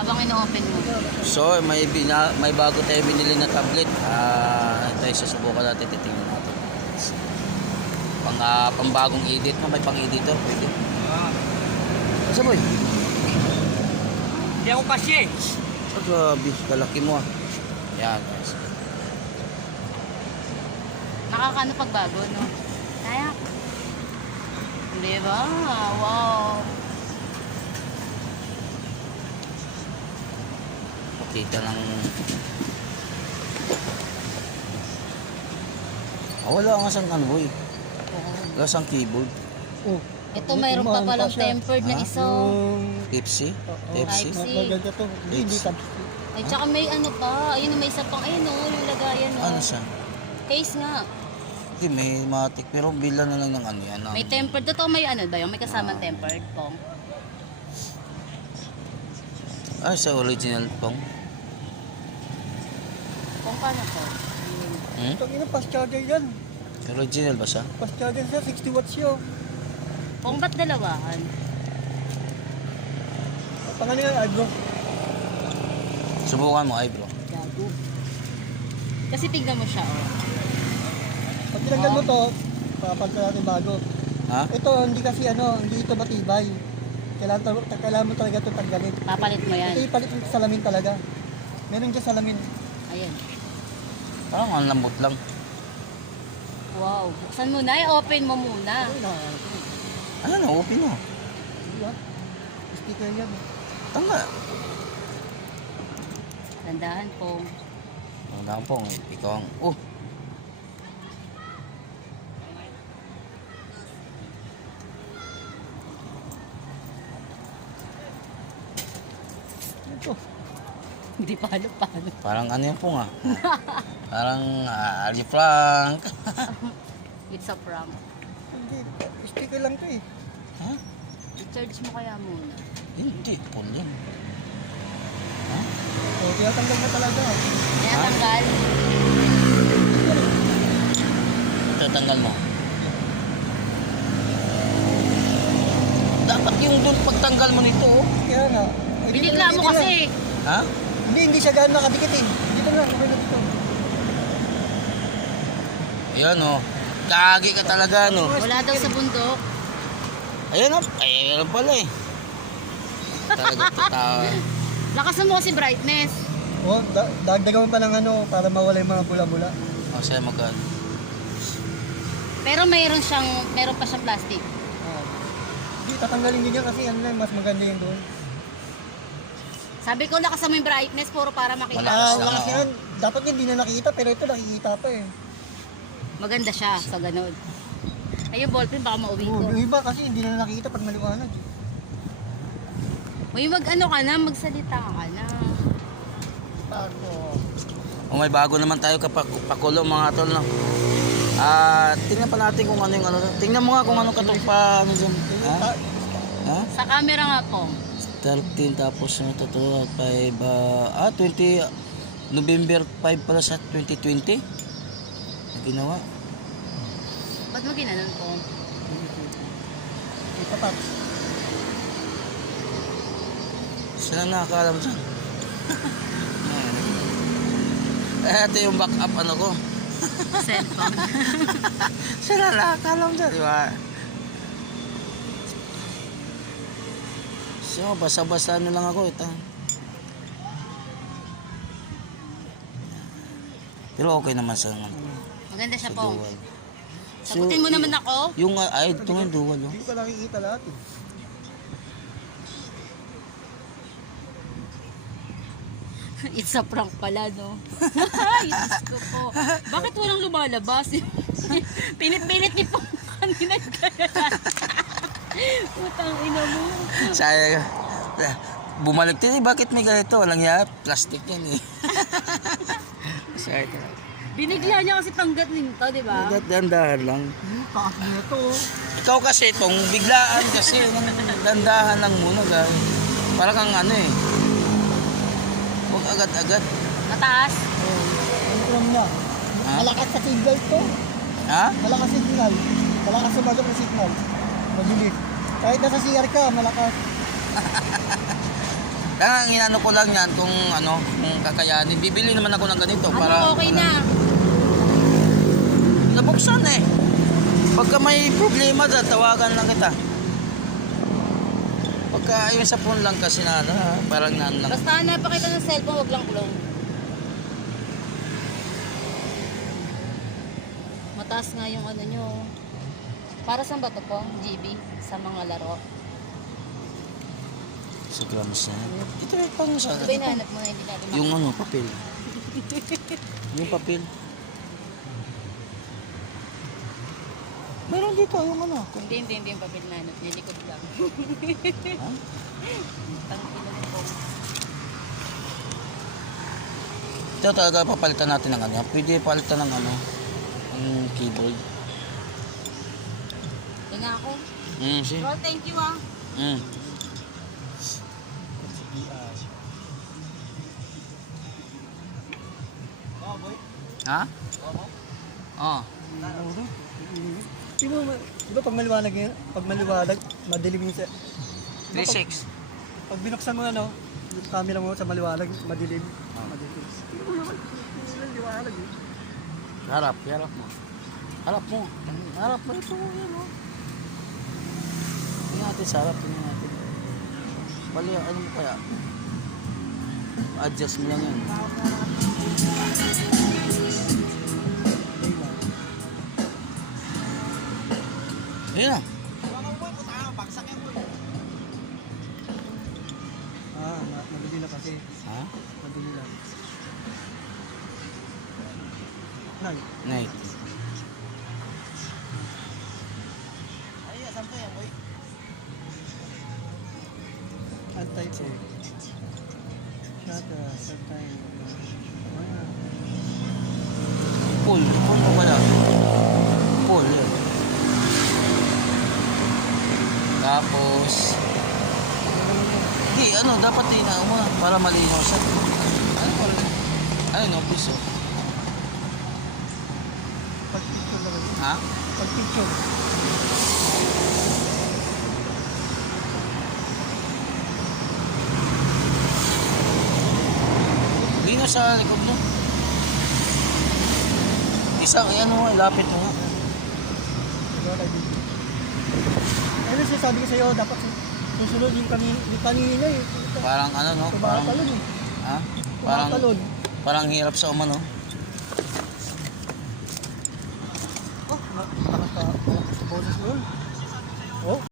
Habang ino-open mo. So, may bago tayo binili na tablet. Ito ay susubukan natin, titingnan natin. Pambagong edit na, may pang-editor, pwede. Asa boy? Hindi ako kasi. Oh, grabe, kalaki mo ah. Yan guys. Nakakano pagbago, no? Kaya. Di ba? Wow. Kita ng... wala nga sang ano boy. Wala sang keyboard. Oh, Ito mayroon pa palang tempered na isa. Tipsy? Tipsy? Type C. maganda to. Hindi It's- tapos. Ay, tsaka may ano pa. Ayun, may isa pang, ayun o, yung lagayan o. Ano siya? Case nga. Hindi, may matik. Pero bila na lang ng ano yan. May tempered. Totoo may ano ba yung may kasamang tempered pong. Ay, sa original pong. Pong paano to? Hmm? Ito ina fast charger yan. Original ba siya? Fast charger siya, 60 watts yun. Pong ba't dalawahan? Pangalan yan, bro. Subukan mo ay bro. Gago. Kasi tignan mo siya oh. Pag tinanggal mo to, papagka natin bago. Ha? Ito, hindi kasi ano, hindi ito matibay. Kailangan mo talaga ito tanggalin. Papalit mo yan. Ito ipalit yung salamin talaga. Meron dyan salamin. Ayan. Parang ang lambot lang. Wow. Buksan mo na. I-open mo muna. Ay, na. Ayan, open mo. Hindi ah. Sticker yan. Tanga. Dandahan pong. Ang pong, ikaw ang... Oh! Ito. Hindi paano. Parang ano yan pong ah. Parang Ali Frank. It's a prank. Hindi. Sticker lang to eh. Ha? I-charge mo kaya muna. Hindi, full yan. Oh, tinatanggal na talaga. Kaya tanggal. Tatanggal mo. Dapat yung doon pagtanggal mo nito oh. Kaya nga. Binigla mo kasi. Ha? Hindi siya gano'n nakadikit eh. Dito nga, okay na dito. Ayan oh. Kagi ka talaga no. Wala daw sa bundok. Ayan oh. Ayan pala eh. Talaga tatawa. Lakasan mo kasi brightness. Oh, dagdagan mo pa ng ano, para mawala yung mga bula-bula. Oh, sa'yo magkano. Pero meron pa siyang plastic. Oh. Hindi, tatanggalin din yan kasi ano lang, mas maganda yung doon. Sabi ko lakasan mo yung brightness puro para makita. Malakas lang, Lakas oo. yan. Dapat hindi na nakikita, pero ito nakikita pa eh. Maganda siya sa ganun. Ay, yung ballpen baka mauwi ko. Oh, yung iba kasi hindi na nakikita pag maliwanag. Uy, mag-ano ka na, magsalita ka na. Bago. Oh, may bago naman tayo kapag pakulo mga tol no. Tingnan pa natin kung ano yung ano. Tingnan mo nga kung anong katong pa ano dyan. Ha? Ha? Sa camera nga po. 13 tapos ano to 5 20 November 5 pala sa 2020 na ginawa. Ba't mo ginanon po? Ipapat. Sila nakakaalam dyan. Ito yung backup ano ko. Cellphone. Sila nakakaalam dyan, di ba? So, basa-basa ano lang ako ito. Pero okay naman sa Maganda siya sa po. dual. Sagutin mo naman ako. Yung ay, ito nga dual. Oh. Hindi ko nakikita lahat eh. It's a prank pala, no? Ay, Diyos ko po. Bakit walang lumalabas? Pinit-pinit ni Pong kanina kaya. Utang ina mo. Sayang. Bumalik din eh. Bakit may ganito? Walang ya. Plastic yan eh. Sayang. Binigla niya kasi tanggat nito, di ba? Dandahan lang. Taas nito oh. Ikaw kasi itong biglaan kasi. Dandahan lang muna guys. Parang kang ano eh. Huwag agad-agad. Mataas. Ano alam niya? Ha? Malakas sa signal to. Ha? Malakas signal. Malakas sa bagay ng signal. Mabilis. Kahit nasa CR ka, malakas. Kaya ang inano ko lang yan kung ano, kung kakayanin. Bibili naman ako ng ganito para... Ano, okay na. Nabuksan eh. Pagka may problema dyan, tawagan lang kita. Pagka yung sa phone lang kasi na ano, parang naan lang. Basta hanap pa kita ng cellphone, wag lang kulong. Mataas nga yung ano nyo. Para saan ba ito po? GB? Sa mga laro? Sa grams na yan. Ito yung pang sa... Ito ba hinahanap mo na hindi natin Yung ano, papel. Yung papel. Meron dito, yung ano. Hindi yung papel na hanap niya. Likod lang. Ha? Tangkilo mo po. Ito talaga papalitan natin ng ano. Pwede palitan ng ano. Yung keyboard. Tingnan ako. Sige. Well, thank you ah. Ha? Oo. Di ba pag maliwanag yun? Pag maliwanag, madilim yung 3.6. Pag binuksan mo ano, yung camera mo sa maliwanag, madilim. Madilim. Maliwanag eh. Harap mo. Harap mo. Harap mo ito. Yan o. Tingnan natin sa harap. Tingnan natin. Bali, ano mo kaya? Adjust mo lang yan. Ayun na. Madali na kasi. Ha? Madali na. Nay. Night. Anti-check. Shutter. Pull. Pull mo pala. Pull. Yun. Tapos... Di, ano, dapat tinao mo para malinaw siya. Ano pa rin? Ayun, no, piso. Pag-picture naman. Ha? Pag-picture. Lino sa likod mo. Isang, ano mo, ilapit mo nga. Diba tayo dito? Ayun sinasabi ko sa'yo, dapat susunod yung kanina eh. Parang ano, no? Parang, Tumatalon eh. ha? Parang, Tumatalon. parang hirap sa umano. Oh, nakaka-bonus mo yun. Oh.